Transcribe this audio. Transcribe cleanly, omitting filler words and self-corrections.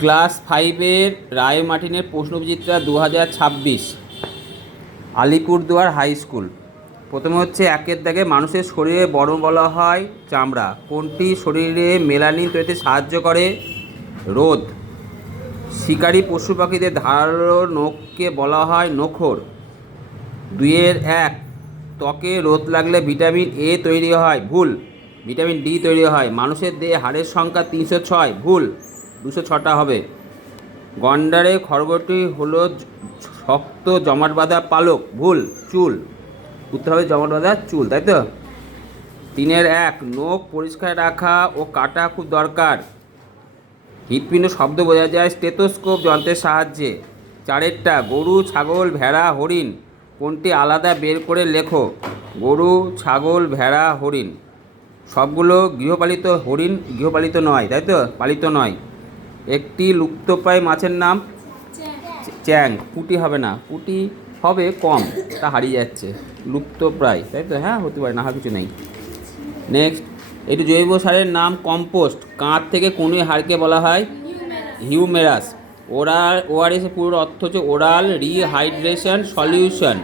Class ফাইভের রায় মার্টিনের প্রশ্নবিচিত্রা 2026 Alipurduar high school. প্রথমে হচ্ছে একের দাগে মানুষের শরীরে বর্ণ বলা হয় চামড়া, কোনটি শরীরে মেলানিন তৈরিতে সাহায্য করে? রোদ। শিকারী পশু পাখিদের ধারালো নখকে বলা হয় নখর। 2-1 ত্বকে রোদ লাগলে ভিটামিন এ তৈরি হয়, ভুল। ভিটামিন ডি তৈরি হয়। মানুষের দেহে হাড়ের সংখ্যা 306, ভুল। 206টা হবে। গন্ডারে খড়গটি হলো শক্ত জমাট বাঁধা পালক, ভুল। চুল। উত্তর হবে জমাট বাঁধা চুল, তাই তো? 3-1 নখ পরিষ্কার রাখা ও কাটা খুব দরকার। হৃৎপিণ্ড শব্দ বোঝা যায় স্টেথোস্কোপ যন্ত্রের সাহায্যে। 4টা গরু, ছাগল, ভেড়া, হরিণ কোনটি আলাদা বের করে লেখো? গরু, ছাগল, ভেড়া, হরিণ। সবগুলো গৃহপালিত, হরিণ গৃহপালিত নয়, তাই তো? পালিত নয়। একটি লুপ্তপ্রায় মাছের নাম? চ্যাং। পুঁটি হবে না, পুঁটি হবে কম, তা হারিয়ে যাচ্ছে। লুপ্তপ্রায়, তাই তো? হ্যাঁ, হতে পারে, না হওয়ার কিছু নেই। নেক্সট, একটি জৈব সারের নাম কম্পোস্ট। কাঁধ থেকে কোন হাড়কে বলা হয়? হিউমেরাস। ওআরএস এর পুরো অর্থ হচ্ছে ওরাল রিহাইড্রেশন সলিউশন।